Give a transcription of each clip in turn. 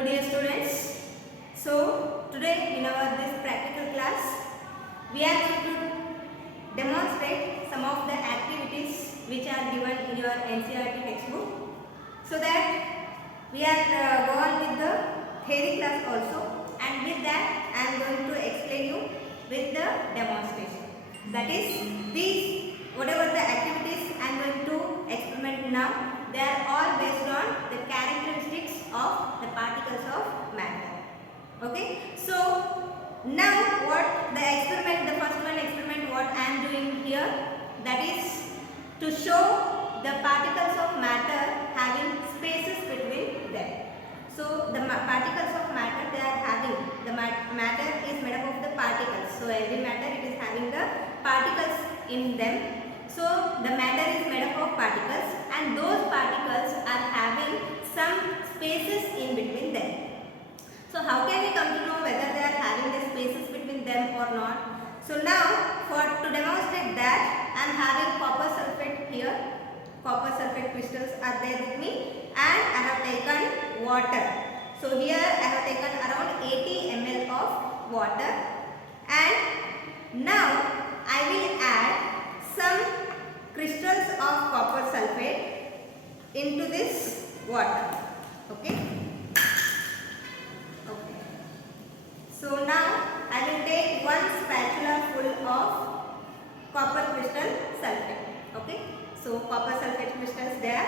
Hello dear students. So today in our this practical class we are going to demonstrate some of the activities which are given in your NCERT textbook, so that we are go on with the theory class also, and with that I am going to explain you with the demonstration. That is, these whatever the activities I am going to experiment now, they are all based on the characteristics of the particles of matter. Okay, so now what the experiment, the first one experiment what I am doing here, that is to show the particles of matter having spaces between them. So the particles of matter, they are having, the matter is made up of the particles. So every matter it is having the particles in them. So the matter is made up of particles, and those particles are having some spaces in between them. So how can we come to know whether they are having the spaces between them or not? So now to demonstrate that, I am having copper sulfate here. Copper sulfate crystals are there with me, and I have taken water. So here I have taken around 80 ml of water, and now I will add some crystals of copper sulfate into this water. Okay. So now I will take one spatula full of copper crystal sulfate. Okay. So copper sulfate crystals there.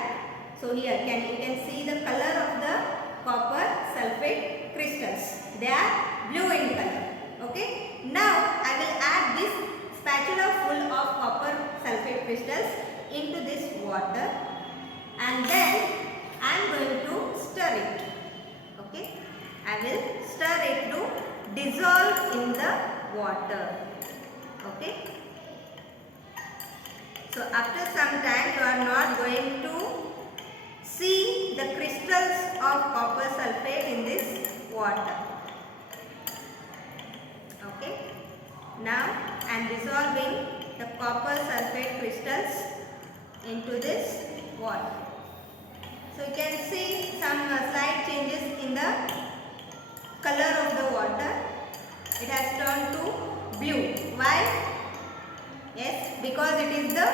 So here you can see the color of the copper sulfate crystals. They are blue in color. Okay. Now I will add this spatula full of copper sulfate crystals into this water, and then I am going to stir it. Okay. I will stir it to dissolve in the water. Okay. So after some time you are not going to see the crystals of copper sulfate in this water. Okay. Now I am dissolving the copper sulfate crystals into this water. So you can see some slight changes in the color of the water. It has turned to blue. Why? Yes, because it is the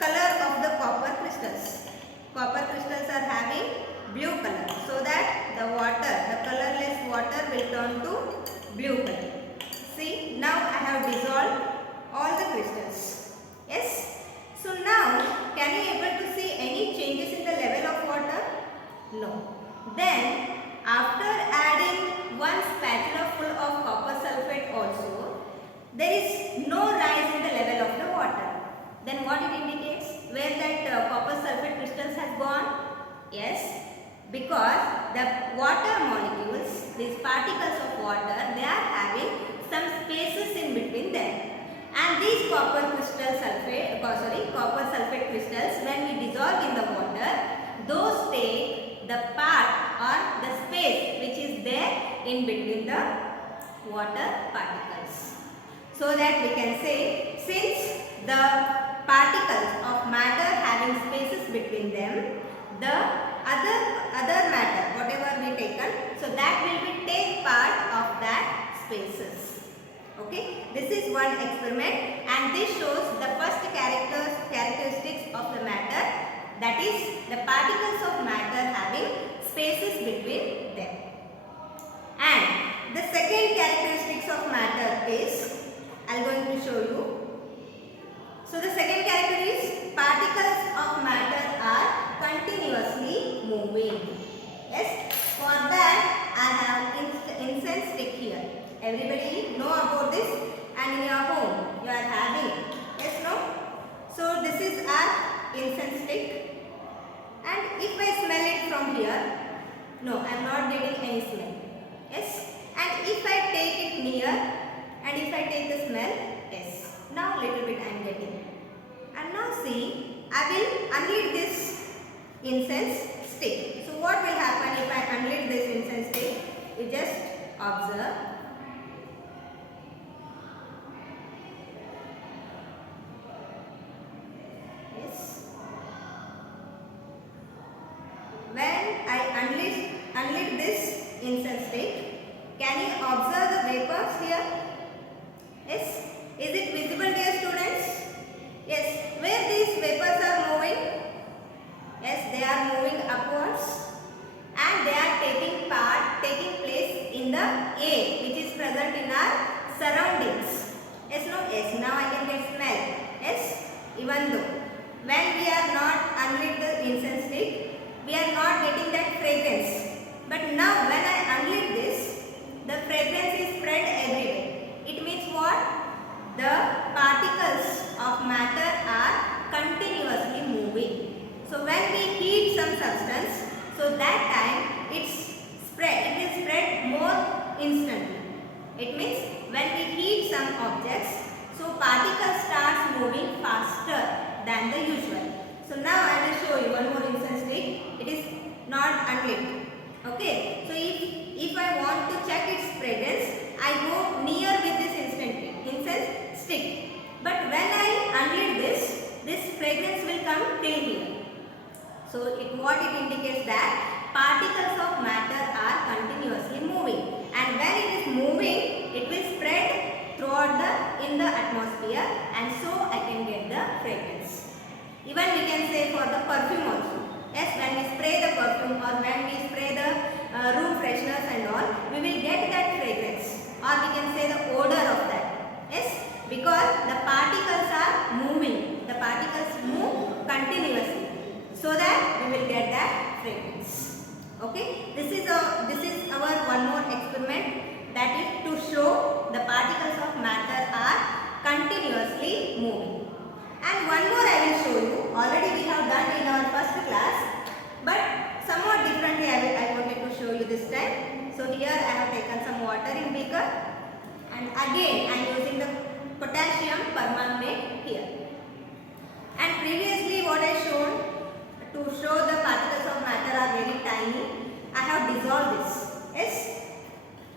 color of the copper crystals. Copper crystals are having blue color, so that the water, the colorless water will turn to blue color. See, now I have dissolved all the crystals. Yes. So now, can you able to see any changes in the level of water? No. Then, after adding one spatula full of copper sulfate also, there is no rise in the level of the water. Then what it indicates? Where that copper sulfate crystals has gone? Yes, because the water molecules, these particles of water, they are having some spaces in between them. And these copper sulfate crystals, when we dissolve in the water, those take the part or the space which is there in between the water particles. So that we can say, since the particles of matter having spaces between them, the other matter, whatever we taken, so that will be take part of that spaces. Okay, this is one experiment, and this shows the first characteristics of the matter, that is the particles of matter having spaces between them. And the second characteristics of matter is, I am going to show you. So the second character is particles of matter are continuously moving. Yes, for that I have incense stick here. Everybody know about this, and in your home you are having. Yes, no? So this is our incense stick, and if I smell it from here, no, I am not getting any smell. Yes, and if I take it near, and if I take the smell, yes, now little bit I am getting. And now see, I will unlit this incense stick. So what will happen if I unlit this incense stick? You just observe. Yes. When I unlit this incense stick, can you observe the vapors here? Yes. Is it visible, dear students? Yes. Where these vapors are moving? Yes, they are moving upwards and they are taking place in the air which is present in our surroundings. Yes, no? Yes, now I can get smell. Yes, even though when we are not unlit the incense stick, we are not getting that fragrance. But now when I unlit this, the fragrance is spread everywhere. It means what? The particles of matter are continuously moving. So when we heat some substance, so that time it will spread more instantly. It means when we heat some objects, so particles starts moving faster than the usual. So now I will show you one more incense stick. It is not unlit. Okay. So if I want to check its fragrance, I go near with this incense stick. But when I unlit this fragrance will come till here. So what it indicates that particles of matter are continuously moving, and when it is moving, it will spread throughout in the atmosphere, and so I can get the fragrance. Even we can say for the perfume also. Yes, when we spray the perfume or when we spray the room fresheners and all, we will get that fragrance, or we can say the odor of that. Yes, because the particles are moving. The particles move continuously, so that we will get that fragrance. Okay, this is our one more experiment, that is to show the particles of matter are continuously moving. And one more I will show you. Already we have done in our first class, but somewhat differently I wanted to show you this time. So here I have taken some water in beaker, and again I am using the potassium permanganate here. And previously what I showed, to show the particles of matter are very tiny, I have dissolved this. Yes,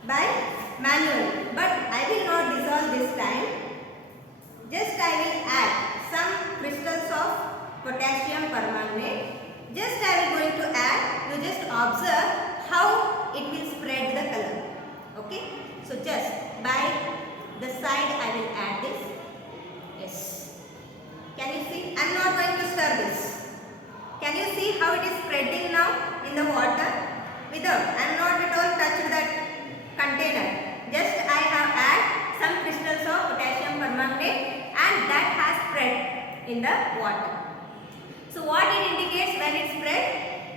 by manually. But I will not dissolve this time. Just I will add some crystals of potassium permanganate. Just I will going to add. You just observe how it will spread the color. Okay. So just by the side I will add this. Yes. Can you see? I am not going to stir this. Can you see how it is spreading now in the water? Without, I am not at all touched that container. Just I have added some crystals of potassium permanganate, and that has spread in the water. So what it indicates when it spread?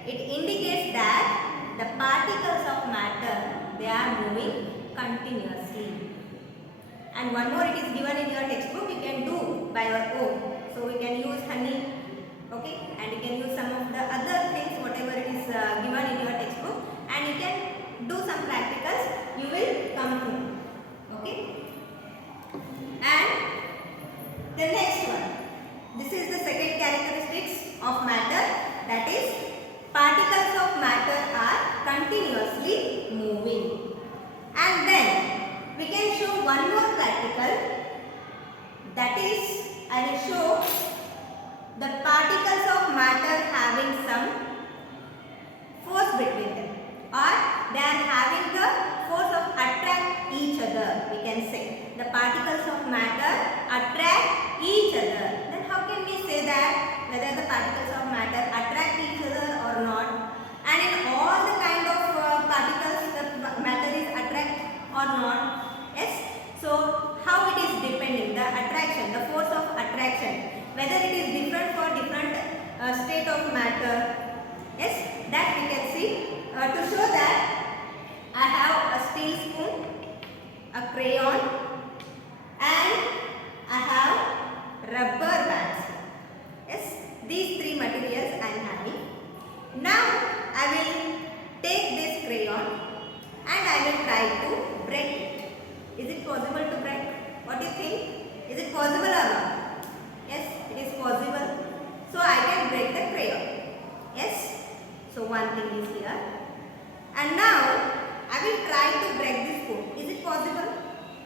It indicates that the particles of matter, they are moving continuously. And one more it is given in your textbook, you can do by your own. So we can use honey. Okay, and you can use some of the other things, whatever it is given in your textbook, and you can do some practicals, you will come to know. Okay, and the next one, this is the second characteristics of matter, that is particles of matter are continuously moving. And then we can show one more practical, that is I will show the particles of matter having some force between them, or they are having the force of attract each other. We can say the particles of matter attract each other. Then how can we say that whether the particles of matter attract each other or not? And in all the kind of particles, the matter is attract or not? Yes. So how it is depending, the attraction, the force of attraction, whether it is different for different state of matter. Yes, that we can see. To show that, I have a steel spoon, a crayon, and I have rubber bands. Yes, these three materials I am having. Now I will take this crayon and I will try to break it. Is it possible to break? What do you think? Is it possible or not? Yes, it is possible. So I can break the crayon. Yes. So one thing is here. And now I will try to break this spoon. Is it possible?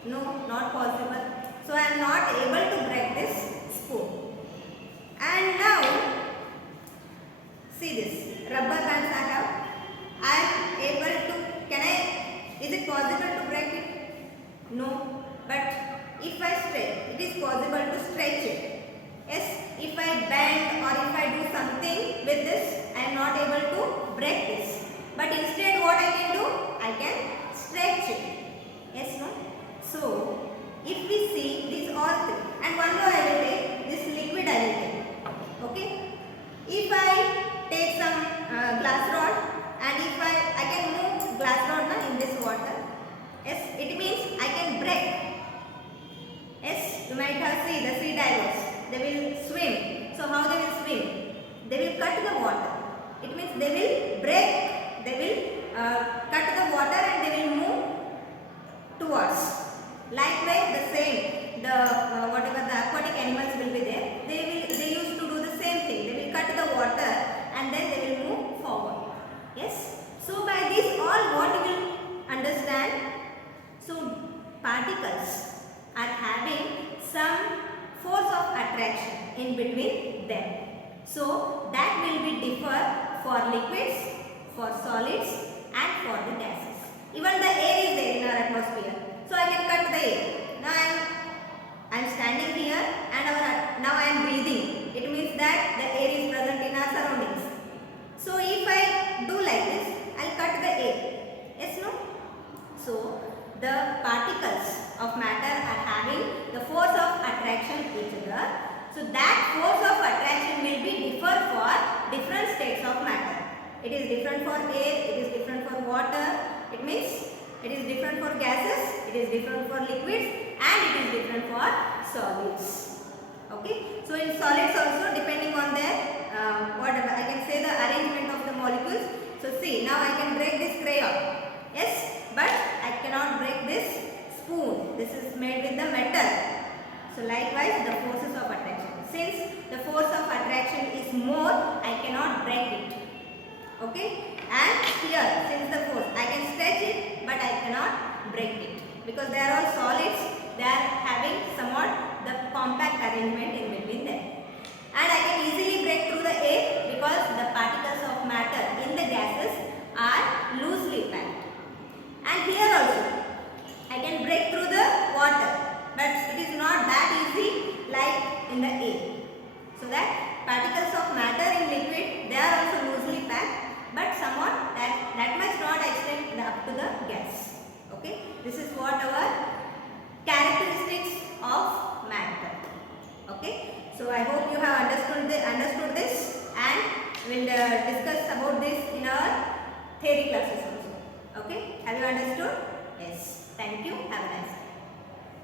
No, not possible. So I am not able to break this spoon. And now see this rubber bands I have. I am able able to break this. But instead what I can do? I can stretch it. Yes, no? So, if we see these all three, and one more I will take, this liquid I will take. Okay? If I take some glass rod, and if I can move glass rod na in this water, yes, it means I can break. Yes, you might have seen the sea divers, they will swim. So how they will swim? They will cut the water. It means they will break, they will cut the water and they will move towards. Likewise, the same, the whatever the aquatic animals will be there, they used to do the same thing. They will cut the water and then they will move forward. Yes. So by this all what you will understand? So particles are having some force of attraction in between them. So that will be differ for liquids, for solids and for the gases. Even the air is there in our atmosphere. So I can cut the air. Now I am standing here and now I am breathing. It means that the air is present in our surroundings. So if I do like this, I will cut the air. Yes, no? So the particles of matter are having the force of attraction each other. So that force of attraction will be differ for different states of matter. It is different for air, it is different for water. It means it is different for gases, it is different for liquids and it is different for solids. Okay. So in solids also depending on their whatever I can say the arrangement of the molecules. So see, now I can break this crayon. Yes, but I cannot break this spoon. This is made with the metal. So likewise the forces of attraction. Since the force of attraction is more, I cannot break it. Okay. And here, since the force, I can stretch it, but I cannot break it. Because they are all solids, they are having somewhat the compact arrangement in between them. And I can easily break through the air because the particles of matter in the gases are loosely packed. And here also, I can break through the water, but it is not that easy like in the air. So that particles of matter in liquid, they are also loosely packed, but somewhat that much not extend up to the gas. Okay, this is what our characteristics of matter. Okay, so I hope you have understood this, and we'll discuss about this in our theory classes also. Okay, have you understood? Yes. Thank you. Have a nice day.